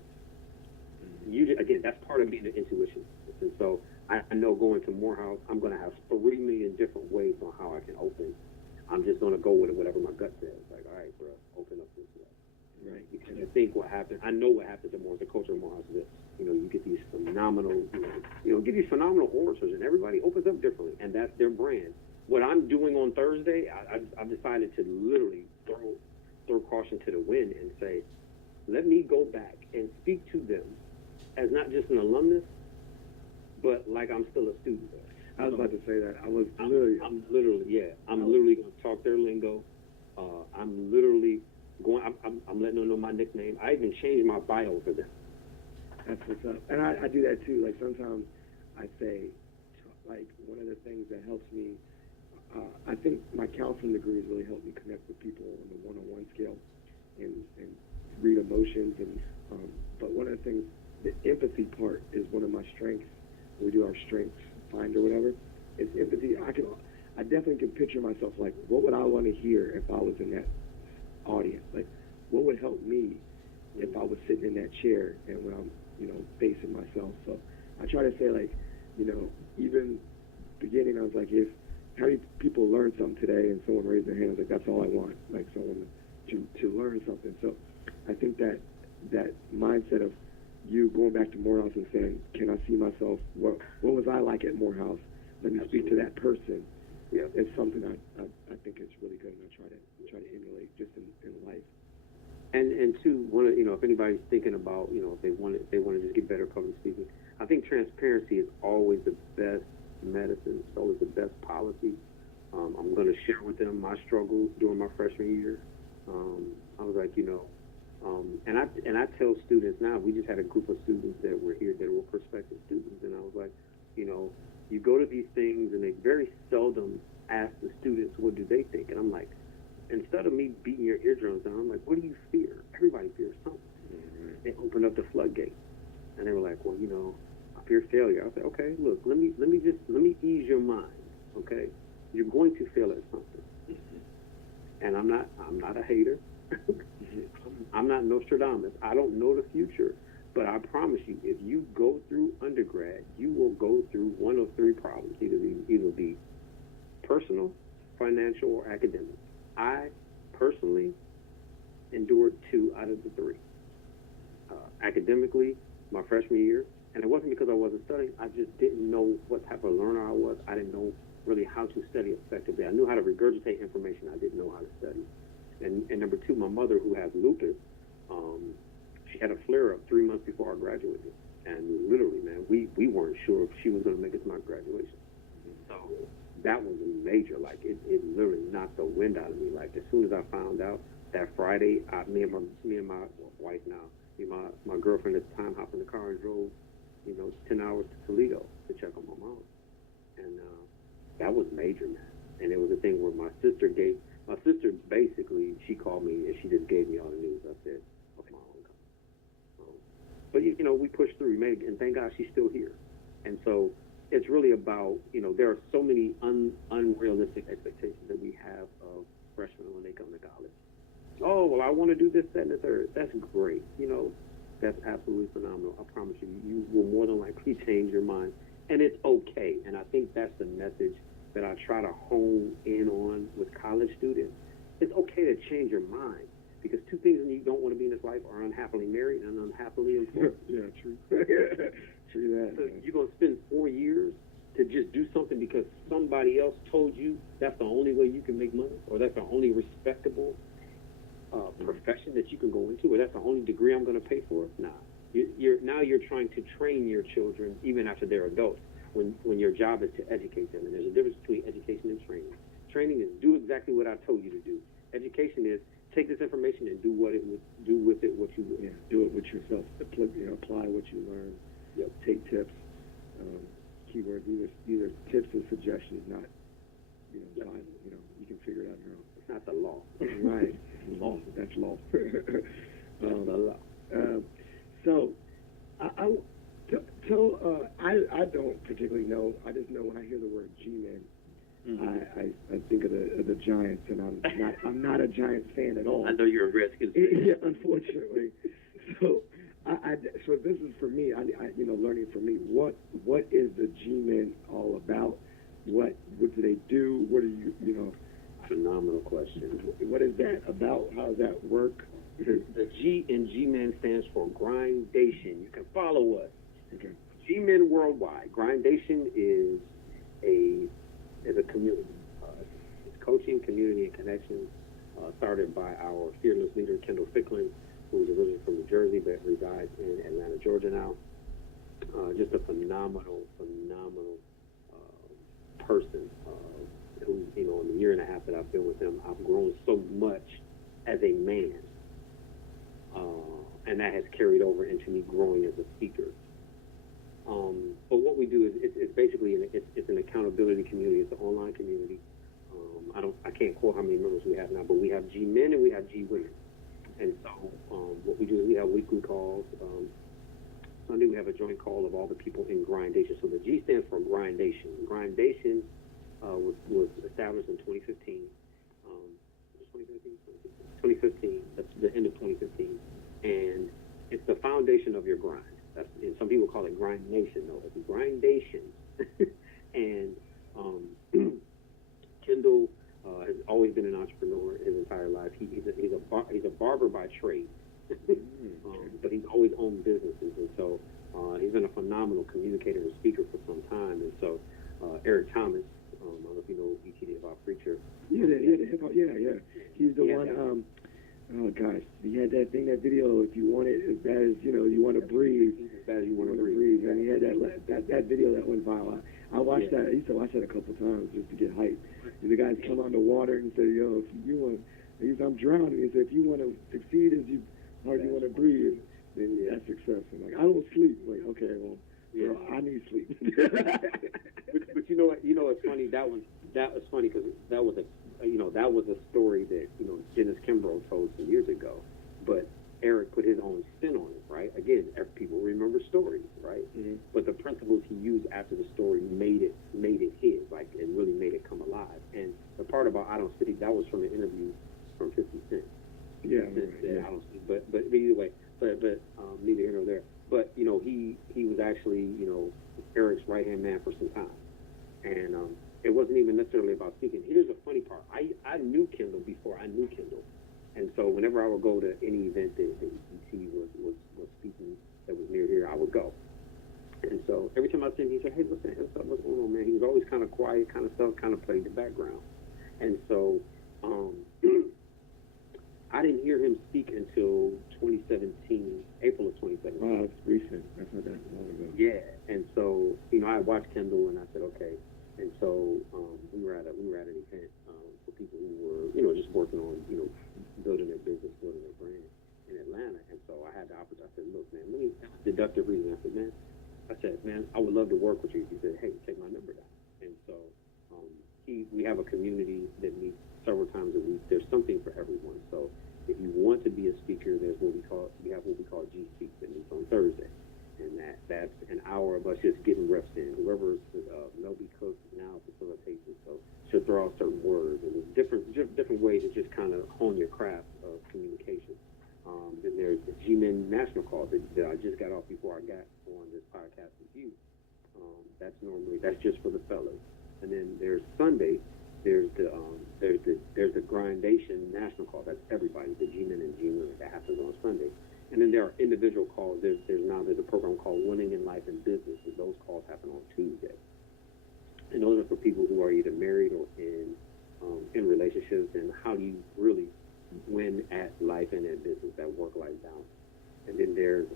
Again, that's part of being an intuition. And so I know going to Morehouse, I'm going to have 3 million different ways on how I can open. I'm just going to go with it, whatever my gut says. Like, all right, bro, open up this way. Right. Because I think what happened, I know what happens at Morehouse, the culture of Morehouse is this. You get these phenomenal, get these phenomenal orators, and everybody opens up differently, and that's their brand. What I'm doing on Thursday, I've decided to literally throw caution to the wind and say, let me go back and speak to them as not just an alumnus, but like I'm still a student there. I was about to say that. I'm literally going to talk their lingo. I'm literally going. I'm letting them know my nickname. I even changed my bio for them. That's what's up. And I do that too. Like sometimes I say, like one of the things that helps me, I think my counseling degree has really helped me connect with people on the one-on-one scale and read emotions. And but one of the things, the empathy part is one of my strengths. We do our strengths find or whatever. It's empathy. I definitely can picture myself like, what would I want to hear if I was in that audience? Like, what would help me if I was sitting in that chair and when I'm facing myself. So I try to say, like, even beginning, I was like, how many people learned something today? And someone raised their hand. I was like, that's all I want, like someone to learn something. So I think that mindset of you going back to Morehouse and saying, can I see myself? What was I like at Morehouse? Let me speak to that person. Yeah, it's something I think is really good, and I try to emulate just in life. And two, if anybody's thinking about, if they want to just get better public speaking, I think transparency is always the best medicine. It's always the best policy. I'm going to share with them my struggles during my freshman year. I was like, and I tell students now. We just had a group of students that were here that were prospective students, and I was like, you go to these things, and they very seldom ask the students what do they think, and I'm like, instead of me beating your eardrums down, I'm like, what do you fear? Everybody fears something. Mm-hmm. They opened up the floodgate, and they were like, well, I fear failure. I said, okay, look, let me ease your mind. Okay, you're going to fail at something, mm-hmm. And I'm not a hater. I'm not Nostradamus. I don't know the future, but I promise you, if you go through undergrad, you will go through one of 3 problems: either be personal, financial, or academic. I personally endured 2 out of the 3. Academically, my freshman year, and it wasn't because I wasn't studying. I just didn't know what type of learner I was. I didn't know really how to study effectively. I knew how to regurgitate information. I didn't know how to study. And number 2, my mother, who has lupus, she had a flare-up 3 months before I graduated. And literally, man, we weren't sure if she was going to make it to my graduation. So that was major. Like, it literally knocked the wind out of me. Like, as soon as I found out that Friday, me and my wife now, my girlfriend at the time, hopped in the car and drove, 10 hours to Toledo to check on my mom. And that was major, man. And it was a thing where my sister basically, she called me and she just gave me all the news. I said, okay, my own come. But, we pushed through, we made it, and thank God she's still here. And so it's really about, there are so many unrealistic expectations that we have of freshmen when they come to college. Oh, well, I want to do this, that, and the third. That's great. That's absolutely phenomenal. I promise you, you will more than likely change your mind. And it's okay. And I think that's the message that I try to hone in on with college students. It's okay to change your mind. because two things you don't want to be in this life are unhappily married and unhappily employed. Yeah, true. True that. So you're going to spend 4 years to just do something because somebody else told you that's the only way you can make money, or that's the only respectable profession that you can go into, or that's the only degree I'm going to pay for? Nah. You're trying to train your children even after they're adults, when your job is to educate them. And there's a difference between education and training. Training is do exactly what I told you to do. Education is take this information and do what it would do with it, what you would. Yeah, do it with yourself. Apply what you learn. Yep. Take tips. Keywords. These are tips and suggestions, not Yep. you can figure it out on your own. It's not the law. Right. Law. That's law. That's the law. So, I don't particularly know. I just know when I hear the word G-Men, I think of the Giants, and I'm not a Giants fan at all. I know you're a Redskins fan. Yeah, unfortunately. So, so this is for me. Learning for me. What is the G-Men all about? What do they do? What do you? Phenomenal question. What is that about? How does that work? The G in G-Men stands for Grindation. You can follow us. Okay. G-Men Worldwide. Grindation is a community. It's coaching, community, and connections. Started by our fearless leader, Kendall Ficklin, who is originally from New Jersey but resides in Atlanta, Georgia now. Just a phenomenal person. Who, in the year and a half that I've been with him, I've grown so much as a man. And that has carried over into me growing as a speaker. But what we do is it's basically it's an accountability community. It's an online community. I can't quote how many members we have now, but we have G men and we have G women. And so what we do is we have weekly calls. Sunday we have a joint call of all the people in Grindation. So the G stands for Grindation. Grindation was established in 2015. 2015. That's the end of 2015. And it's the foundation of your grind. And some people call it Grind Nation. No, it's Grindation. And Kendall has always been an entrepreneur his entire life. He's a barber by trade, but he's always owned businesses, and so he's been a phenomenal communicator and speaker for some time. And so Eric Thomas, I don't know if you know ETD about preacher. Yeah. He's the one. Oh gosh, he had that video. If you want it as bad as you want to breathe, as bad as you want to breathe. And he had that video that went viral. I watched that. I used to watch that a couple times just to get hyped. The guys come on the water and say, "Yo, if you want," I'm drowning. He said, "If you want to succeed as hard as you want to breathe, then that's success." I'm like, I don't sleep. I'm like, okay, well, I need sleep. but you know what? It's funny. That was funny because that was a story that Dennis Kimbrough told some years ago, but Eric put his own spin on it, right? Again, people remember stories, right? Mm-hmm. But the principles he used after the story made it his, and really made it come alive. And the part about I don't sleep, that was from an interview from 50 Cent. Yeah. I don't sleep, but either way, but neither here nor there. But he was actually Eric's right hand man for some time, and it wasn't even necessarily about speaking. Here's the funny part: I knew Kendall before I knew Kendall. And so whenever I would go to any event that ET was speaking that was near here, I would go. And so every time I see him, he said, "Hey, what's going on, man?" He was always kind of quiet, kind of stuff, kind of played the background. And so I didn't hear him speak until 2017, April of 2017. Wow, it's recent. That's not that long ago. Yeah. And so I watched Kendall, and I said, okay. And so we were at an event for people who were just working on building their business, building their brand in Atlanta. And so I had the opportunity. I said, look, man, let me deductive reason. I said, man, I would love to work with you. He said, hey, take my number down. And so we have a community that meets several times a week. There's something for everyone. So if you want to be a speaker, we have what we call G Speak that meets on Thursday. And that's an hour of us just getting reps in. Whoever's Melby Cook now facilitates it, so she'll throw out certain words, and there's different ways to just kind of hone your craft of communication. Then there's the G-Men National Call that I just got off before I got on this podcast with you. That's just for the fellas. And then there's Sunday, there's the grindation national call. That's everybody, the G-men and G-women, that happens on Sunday. And then there are individual calls. There's a program called Winning in Life and Business, and those calls happen on Tuesday. And those are for people who are either married or in relationships, and how do you really win at life and at business, that work-life balance. And then there's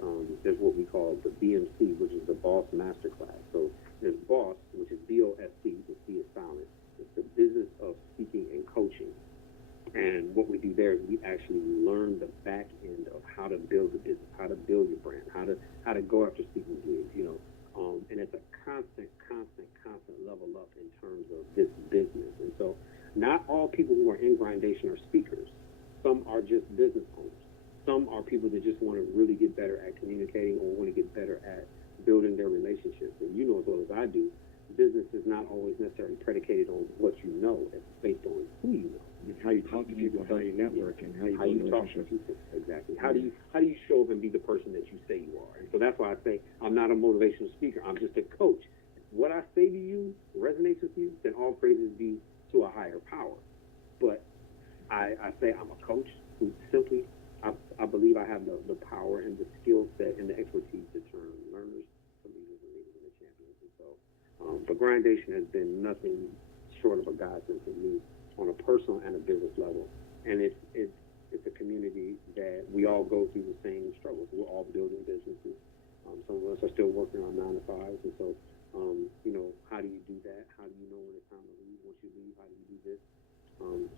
what we call the BMC, which is the Boss Masterclass. So there's Boss, which is BOSC, the C is silent. It's the business of speaking and coaching. And what we do there is we actually learn the back end of how to build a business, how to build your brand, how to go after speaking gigs, and it's a constant level up in terms of this business. And so not all people who are in grindation are speakers. Some are just business owners. Some are people that just want to really get better at communicating or want to get better at building their relationships. And you know as well as I do, business is not always necessarily predicated on what you know. It's based on who you know. It's how you talk to people, how you network, and how you talk to people. Exactly. How do you show up and be the person that you say you are? And so that's why I say I'm not a motivational speaker. I'm just a coach. If what I say to you resonates with you, then all praises be to a higher power. But I say I'm a coach who simply, I believe I have the power and the skill set and the expertise to turn learners to leaders and leaders into champions. And so, but grindation has been nothing short of a godsend for me on a personal and a business level. And it's a community that we all go through the same struggles. We're all building businesses. Some of us are still working on 9 to 5s, and so how do you do that? How do you know when it's time to leave? Once you leave, how do you do this?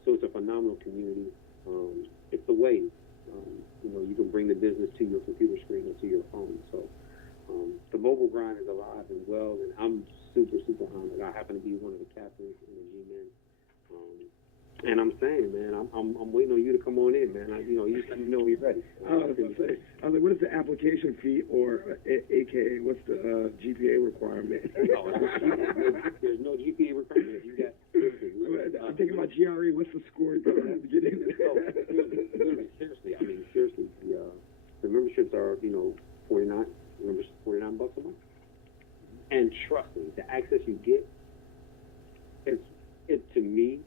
So it's a phenomenal community. It's a way. You can bring the business to your computer screen or to your phone. So the mobile grind is alive and well, and I'm super honored. I happen to be one of the captains in the G-Men. And I'm saying, man, I'm waiting on you to come on in, man. You just let me know when you're ready. I was like, what is the application fee, or AKA, what's the GPA requirement? There's no GPA requirement. You got. I'm thinking about GRE. What's the score you have to get in? Seriously. The memberships are, $49 a month. And trust me, the access you get, to me,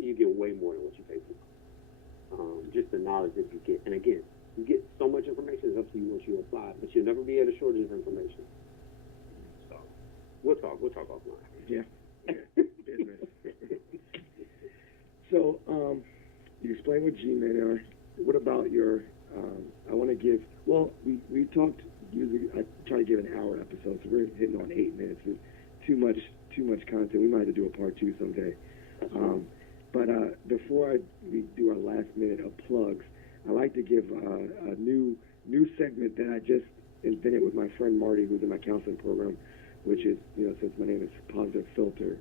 you get way more than what you pay for. Just the knowledge that you get. And again, you get so much information, it's up to you once you apply, but you'll never be at a shortage of information. So we'll talk offline. Yeah. Business. So, you explained what G-Men are. What about your, I want to give, we talked, usually I try to give an hour episode, so we're hitting on 8 minutes. It's too much content. We might have to do a part 2 someday. But before we do our last minute of plugs, I like to give a new segment that I just invented with my friend Marty, who's in my counseling program, which is, since my name is Positive Philter,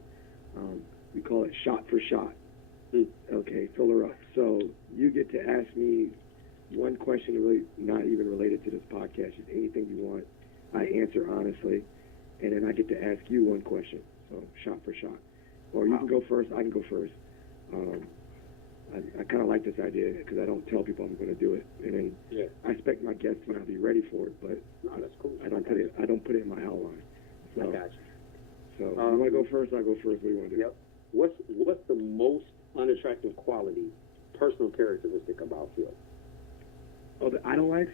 we call it Shot for Shot. Okay, fill her up. So you get to ask me one question really not even related to this podcast, just anything you want. I answer honestly, and then I get to ask you one question. So shot for shot. Or you can go first, I can go first. I kind of like this idea because I don't tell people I'm going to do it, and then I expect my guests to not be ready for it. But that's cool. I don't put it in my outline. So, I got you. So you want to go first? I go first. What do you want to do? Yep. What's the most unattractive quality, personal characteristic about Phil? Oh, that I don't like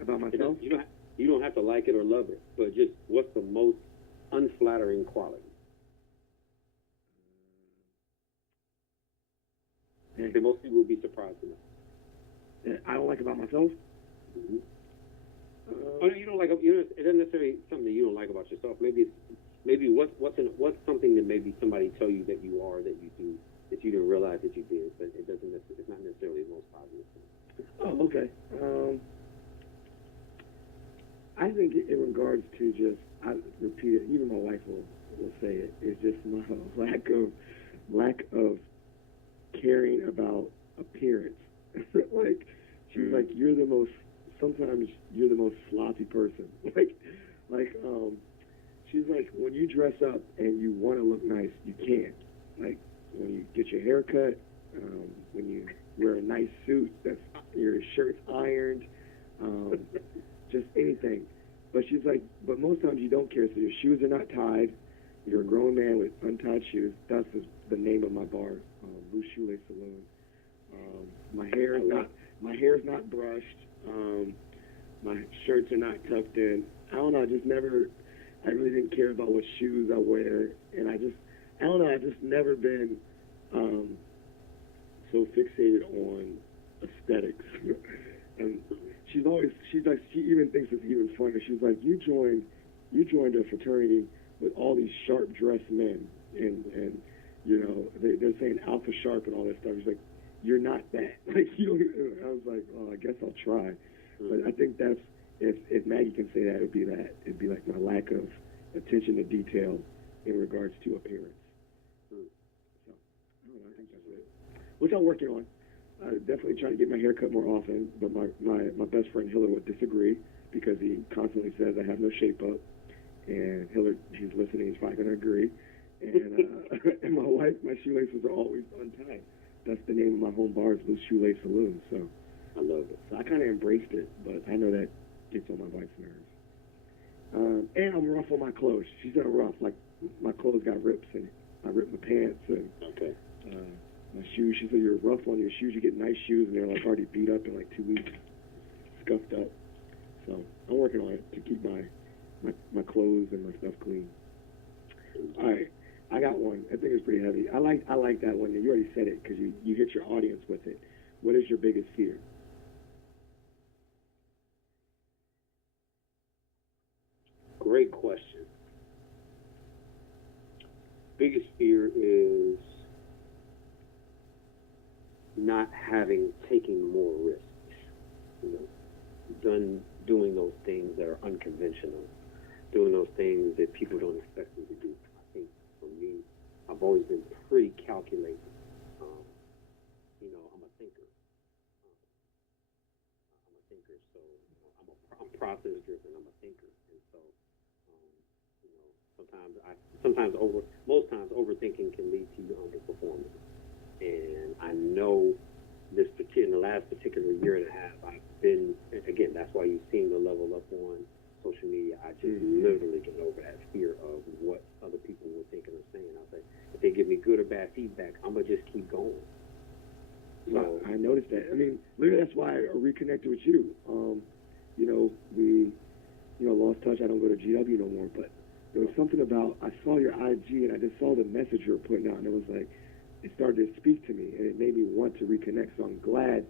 about myself? You don't have to like it or love it, but just what's the most unflattering quality? That most people will be surprised to know. That I don't like about myself? Mm-hmm. You don't like it. It isn't necessarily something that you don't like about yourself. Maybe what's something that maybe somebody tell you that you are, that you do, that you didn't realize that you did, but it's not necessarily the most positive thing. Oh, okay. I think in regards to just, I repeat it, even my wife will say it, is just my lack of caring about appearance. Like, she's like, sometimes you're the most sloppy person. She's like, when you dress up and you want to look nice, you can't. Like, when you get your hair cut, when you wear a nice suit, your shirt's ironed, just anything. But she's like, but most times you don't care, so your shoes are not tied, You're a grown man with untied shoes. That's the name of my bar, Loose Shoelace Saloon. My hair is not brushed. My shirts are not tucked in. I don't know. I really didn't care about what shoes I wear, and I don't know. I've just never been so fixated on aesthetics. And she even thinks it's even funnier. She's like, you joined a fraternity with all these sharp dressed men, and you know they're saying alpha sharp and all that stuff. She's like, you're not that. Like I was like, oh, I guess I'll try. But I think that's if Maggie can say that, it'd be like my lack of attention to detail in regards to appearance. So I don't know. I think that's it. Which I'm working on. Definitely trying to get my hair cut more often, but my best friend Hiller would disagree because he constantly says I have no shape up. And Hiller, he's listening, he's probably going to agree. And and my wife, my shoelaces are always untied. That's the name of my home bar, is Loose Shoelace Saloon. So I love it. So I kind of embraced it, but I know that gets on my wife's nerves. And I'm rough on my clothes. She's not rough. Like, my clothes got rips in it. I ripped my pants and okay. My shoes. She said, you're rough on your shoes. You get nice shoes, and they're like already beat up in like 2 weeks, scuffed up. So I'm working on it to keep my clothes and my stuff clean. All right, I got one. I think it's pretty heavy. I like that one. You already said it because you hit your audience with it. What is your biggest fear? Great question. Biggest fear is not taking more risks. You know, doing those things that are unconventional, doing those things that people don't expect me to do. I think for me, I've always been pretty calculated. You know, I'm a thinker. So you know, I'm process driven. I'm a thinker, and so you know, most times overthinking can lead to underperformance. And I know in the last particular year and a half, I've been, again, that's why you've seen the level up on social media. I just literally get over that fear of what other people will think and are saying. I say, if they give me good or bad feedback, I'm going to just keep going. So I noticed that. I mean, literally, that's why I reconnected with you. You know, we lost touch. I don't go to GW no more, but there was something about, I saw your IG and I just saw the message you were putting out, and it was like, it started to speak to me, and it made me want to reconnect. So I'm glad.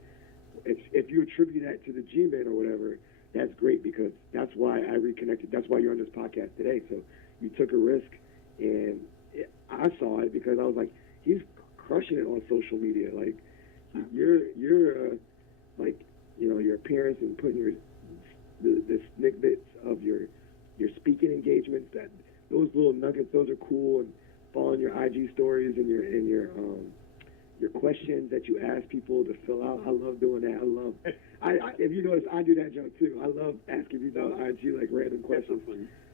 If you attribute that to the G-Men or whatever, that's great, because that's why I reconnected. That's why you're on this podcast today. So you took a risk, and I saw it because I was like, he's crushing it on social media. Like, you're like, you know, your appearance and putting the snippets of your speaking engagements, that those little nuggets, those are cool, and following your IG stories and your questions that you ask people to fill out. I love doing that. If you notice, I do that junk too. I love asking people on IG like random questions.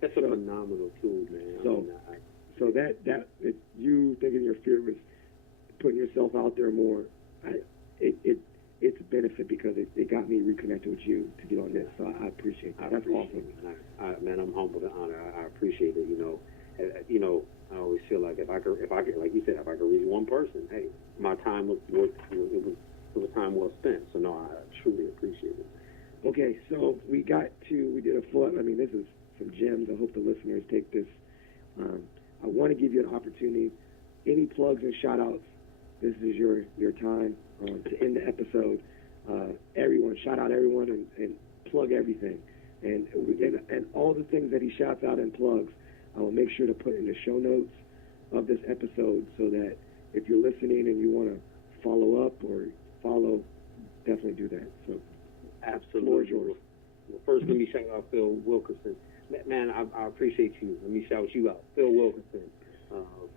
That's a phenomenal tool, man. So that you thinking your fear was putting yourself out there more. It's a benefit because it got me reconnected with you to get on this. So I appreciate that. That's awesome. Man, I'm humbled and honored. I appreciate it. You know, I always feel like if I could, like you said, if I could reach one person, hey, my time was time well spent. So no, I truly appreciate it. Okay, so we did a full. I mean, this is some gems. I hope the listeners take this. I want to give you an opportunity. Any plugs and shout outs? This is your time to end the episode. Everyone, shout out everyone and plug everything. And all the things that he shouts out and plugs, I will make sure to put in the show notes of this episode, so that if you're listening and you want to follow up or follow, definitely do that. So, absolutely. Floor is yours. Well, first, let me shout out Phil Wilkerson. Man, I appreciate you. Let me shout you out, Phil Wilkerson,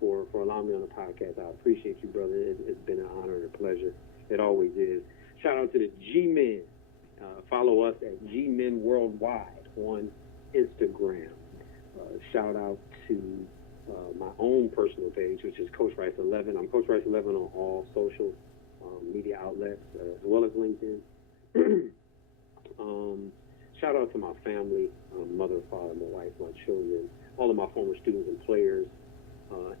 for allowing me on the podcast. I appreciate you, brother. It's been an honor and a pleasure. It always is. Shout out to the G-Men. Follow us at G-Men Worldwide on Instagram. Shout out to my own personal page, which is Coach Rice 11. I'm Coach Rice 11 on all social media outlets, as well as LinkedIn. Shout out to my family, mother, father, my wife, my children, all of my former students and players.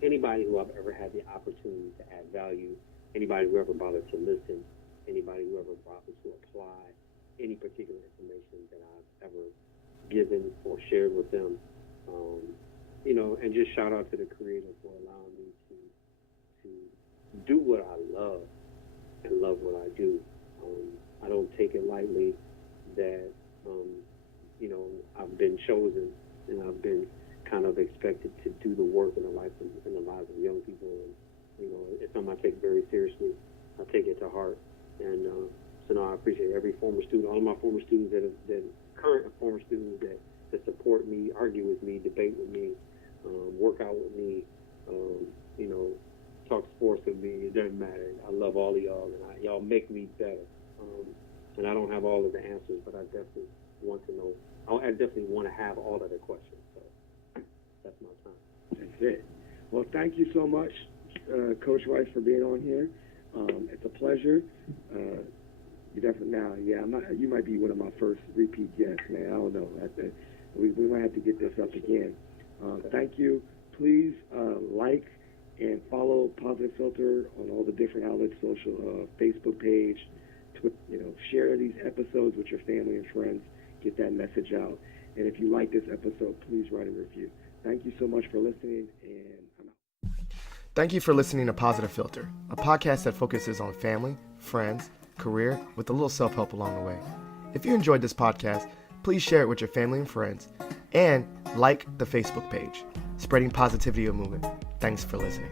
Anybody who I've ever had the opportunity to add value, anybody who ever bothered to listen, anybody who ever bothered to apply any particular information that I've ever given or shared with them, and just shout out to the Creator for allowing me to do what I love and love what I do. I don't take it lightly that I've been chosen and I've been kind of expected to do the work in the lives of young people, and it's something I take very seriously. I take it to heart, and so now I appreciate every former student, all of my former students that current and former students that support me, argue with me, debate with me, work out with me, talk sports with me. It doesn't matter. I love all of y'all, and y'all make me better. And I don't have all of the answers, but I definitely want to know. I definitely want to have all of the questions. So that's my time. That's it. Well, thank you so much, Coach Rice, for being on here. It's a pleasure. You definitely you might be one of my first repeat guests, man. I don't know. We might have to get this up again. Thank you. Please like and follow Positive Filter on all the different outlets, social, Facebook page, share these episodes with your family and friends. Get that message out. And if you like this episode, please write a review. Thank you so much for listening, and I'm out. Thank you for listening to Positive Filter, a podcast that focuses on family, friends, career, with a little self-help along the way. If you enjoyed this podcast, please share it with your family and friends, and like the Facebook page, Spreading Positivity of Movement. Thanks for listening.